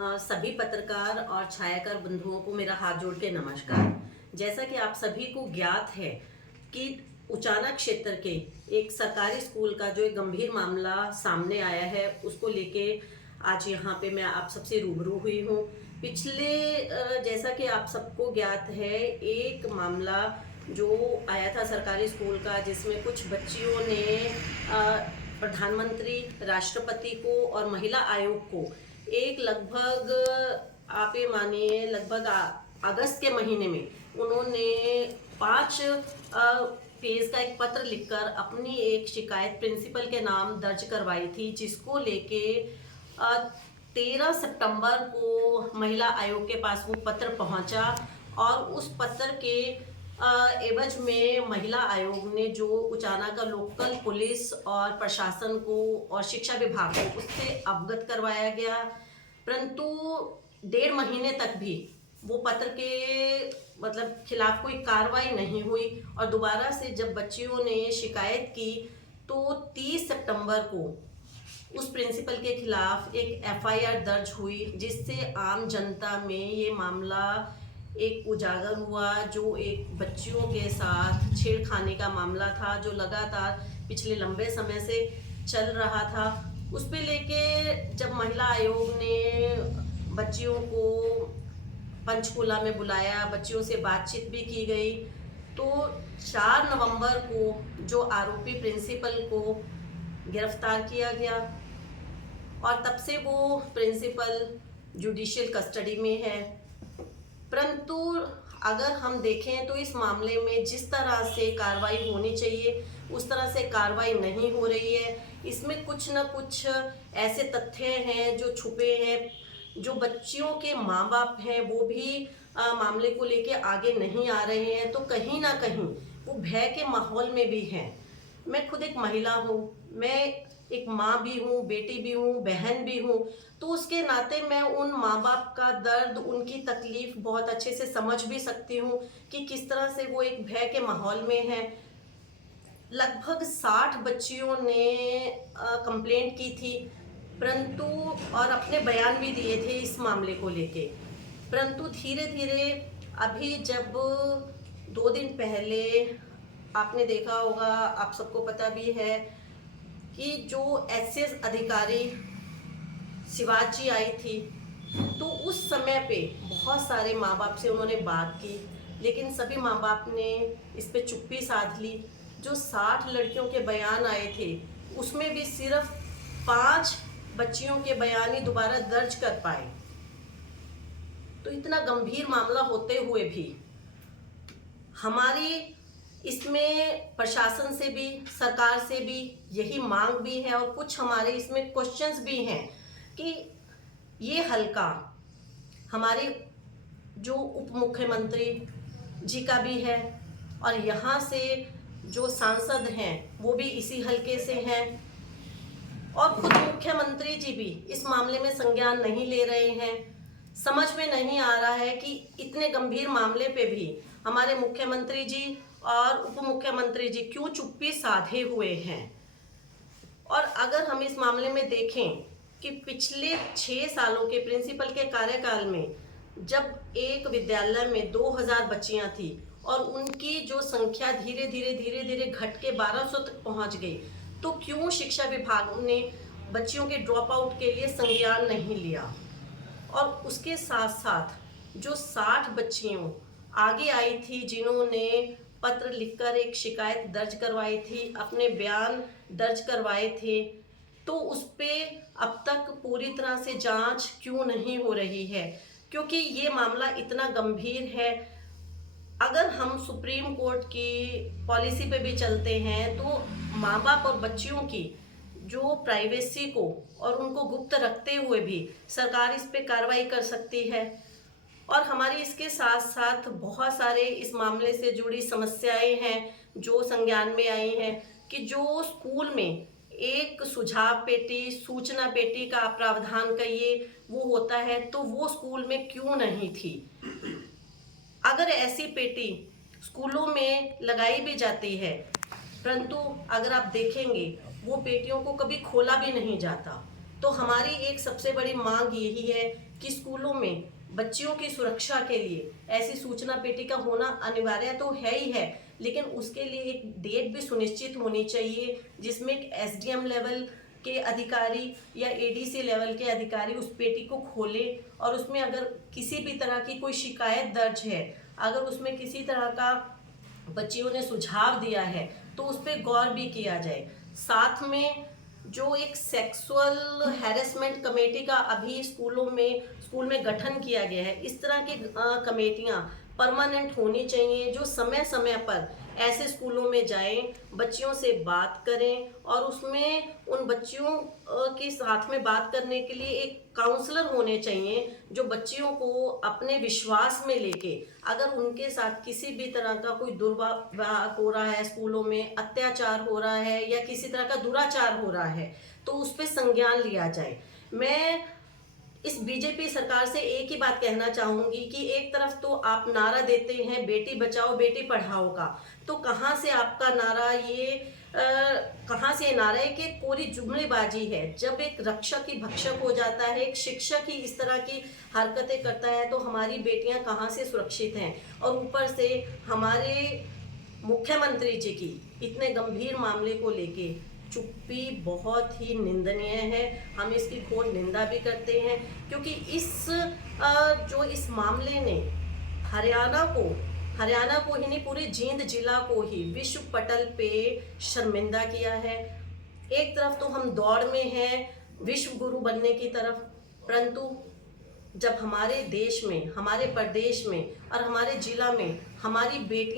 सभी पत्रकार और छायाकार बंधुओं को मेरा हाथ जोड़ के नमस्कार। जैसा कि आप सभी को ज्ञात है कि उचाना क्षेत्र के एक सरकारी स्कूल का जो एक गंभीर मामला सामने आया है, उसको लेके आज यहाँ पे मैं आप सबसे रूबरू हुई हूँ। पिछले जैसा कि आप सबको ज्ञात है, एक मामला जो आया था सरकारी स्कूल का, जिसमें कुछ बच्चियों ने प्रधानमंत्री, राष्ट्रपति को और महिला आयोग को एक लगभग आप ये मानिए लगभग अगस्त के महीने में उन्होंने 5 पेज का एक पत्र लिखकर अपनी एक शिकायत प्रिंसिपल के नाम दर्ज करवाई थी, जिसको लेके 13 सितंबर को महिला आयोग के पास वो पत्र पहुंचा और उस पत्र के एवज में महिला आयोग ने जो उचाना का लोकल पुलिस और प्रशासन को और शिक्षा विभाग को उससे अवगत करवाया गया, परंतु 1.5 महीने तक भी वो पत्र के खिलाफ कोई कार्रवाई नहीं हुई। और दोबारा से जब बच्चियों ने शिकायत की तो 30 सितंबर को उस प्रिंसिपल के खिलाफ एक FIR दर्ज हुई, जिससे आम जनता में ये मामला एक उजागर हुआ, जो एक बच्चियों के साथ छेड़खानी का मामला था, जो लगातार पिछले लंबे समय से चल रहा था। उस पे लेके जब महिला आयोग ने बच्चियों को पंचकूला में बुलाया, बच्चियों से बातचीत भी की गई, तो 4 नवंबर को जो आरोपी प्रिंसिपल को गिरफ्तार किया गया और तब से वो प्रिंसिपल जुडिशियल कस्टडी में है। परंतु अगर हम देखें तो इस मामले में जिस तरह से कार्रवाई होनी चाहिए उस तरह से कार्रवाई नहीं हो रही है। इसमें कुछ न कुछ ऐसे तथ्य हैं जो छुपे हैं। जो बच्चियों के माँ बाप हैं वो भी मामले को लेके आगे नहीं आ रहे हैं, तो कहीं ना कहीं वो भय के माहौल में भी हैं। मैं खुद एक महिला हूँ, मैं एक माँ भी हूँ, बेटी भी हूँ, बहन भी हूँ, तो उसके नाते मैं उन माँ बाप का दर्द, उनकी तकलीफ बहुत अच्छे से समझ भी सकती हूँ कि किस तरह से वो एक भय के माहौल में हैं। लगभग 60 बच्चियों ने कंप्लेंट की थी, परंतु और अपने बयान भी दिए थे इस मामले को लेके, परंतु धीरे धीरे अभी जब 2 दिन पहले आपने देखा होगा, आप सबको पता भी है कि जो SS अधिकारी शिवाजी आई थी, तो उस समय पे बहुत सारे माँ बाप से उन्होंने बात की, लेकिन सभी माँ बाप ने इस पे चुप्पी साध ली। जो 60 लड़कियों के बयान आए थे उसमें भी सिर्फ 5 बच्चियों के बयान ही दोबारा दर्ज कर पाए। तो इतना गंभीर मामला होते हुए भी हमारी इसमें प्रशासन से भी, सरकार से भी यही मांग भी है और कुछ हमारे इसमें क्वेश्चंस भी हैं कि ये हल्का हमारे जो उप मुख्यमंत्री जी का भी है और यहाँ से जो सांसद हैं वो भी इसी हल्के से हैं और खुद मुख्यमंत्री जी भी इस मामले में संज्ञान नहीं ले रहे हैं। समझ में नहीं आ रहा है कि इतने गंभीर मामले पे भी हमारे मुख्यमंत्री जी और उप मुख्यमंत्री जी क्यों चुप्पी साधे हुए हैं। और अगर हम इस मामले में देखें कि पिछले 6 सालों के प्रिंसिपल के कार्यकाल में जब एक विद्यालय में 2000 बच्चियां थी और उनकी जो संख्या धीरे धीरे घट के 1200 तक पहुंच गई, तो क्यों शिक्षा विभाग ने बच्चियों के ड्रॉप आउट के लिए संज्ञान नहीं लिया। और उसके साथ साथ जो 60 बच्चियों आगे आई थी जिन्होंने पत्र लिखकर एक शिकायत दर्ज करवाई थी, अपने बयान दर्ज करवाए थे, तो उस पे अब तक पूरी तरह से जांच क्यों नहीं हो रही है, क्योंकि ये मामला इतना गंभीर है। अगर हम सुप्रीम कोर्ट की पॉलिसी पे भी चलते हैं तो माँ बाप और बच्चियों की जो प्राइवेसी को और उनको गुप्त रखते हुए भी सरकार इस पे कार्रवाई कर सकती है। और हमारी इसके साथ साथ बहुत सारे इस मामले से जुड़ी समस्याएं हैं जो संज्ञान में आई हैं कि जो स्कूल में एक सुझाव पेटी, सूचना पेटी का प्रावधान कहिए वो होता है, तो वो स्कूल में क्यों नहीं थी। अगर ऐसी पेटी स्कूलों में लगाई भी जाती है, परंतु अगर आप देखेंगे वो पेटियों को कभी खोला भी नहीं जाता। तो हमारी एक सबसे बड़ी मांग यही है कि स्कूलों में बच्चियों की सुरक्षा के लिए ऐसी सूचना पेटी का होना अनिवार्य तो है ही है, लेकिन उसके लिए एक डेट भी सुनिश्चित होनी चाहिए जिसमें एक एसडीएम लेवल के अधिकारी या एडीसी लेवल के अधिकारी उस पेटी को खोले और उसमें अगर किसी भी तरह की कोई शिकायत दर्ज है, अगर उसमें किसी तरह का बच्चियों ने सुझाव दिया है तो उस पर गौर भी किया जाए। साथ में जो एक सेक्सुअल हैरेसमेंट कमेटी का अभी स्कूल में गठन किया गया है, इस तरह की कमेटियां परमानेंट होनी चाहिए जो समय समय पर ऐसे स्कूलों में जाएं, बच्चियों से बात करें और उसमें उन बच्चियों के साथ में बात करने के लिए एक काउंसलर होने चाहिए जो बच्चियों को अपने विश्वास में लेके अगर उनके साथ किसी भी तरह का कोई दुर्व्यवहार हो रहा है, स्कूलों में अत्याचार हो रहा है या किसी तरह का दुराचार हो रहा है तो उस पर संज्ञान लिया जाए। मैं इस बीजेपी सरकार से एक ही बात कहना चाहूंगी कि एक तरफ तो आप नारा देते हैं बेटी बचाओ बेटी पढ़ाओ का, तो कहाँ से आपका नारा कहाँ से नारा है कि पूरी जुमलेबाजी है। जब एक रक्षक ही भक्षक हो जाता है, एक शिक्षक ही इस तरह की हरकतें करता है तो हमारी बेटियां कहाँ से सुरक्षित हैं। और ऊपर से हमारे मुख्यमंत्री जी की इतने गंभीर मामले को लेके चुप्पी बहुत ही निंदनीय है। हम इसकी घोर निंदा भी करते हैं क्योंकि इस मामले ने हरियाणा को ही नहीं पूरे जींद जिला को ही विश्व पटल पे शर्मिंदा किया है। एक तरफ तो हम दौड़ में हैं विश्व गुरु बनने की तरफ, परंतु जब हमारे देश में, हमारे प्रदेश में और हमारे जिला में हमारी बेटियां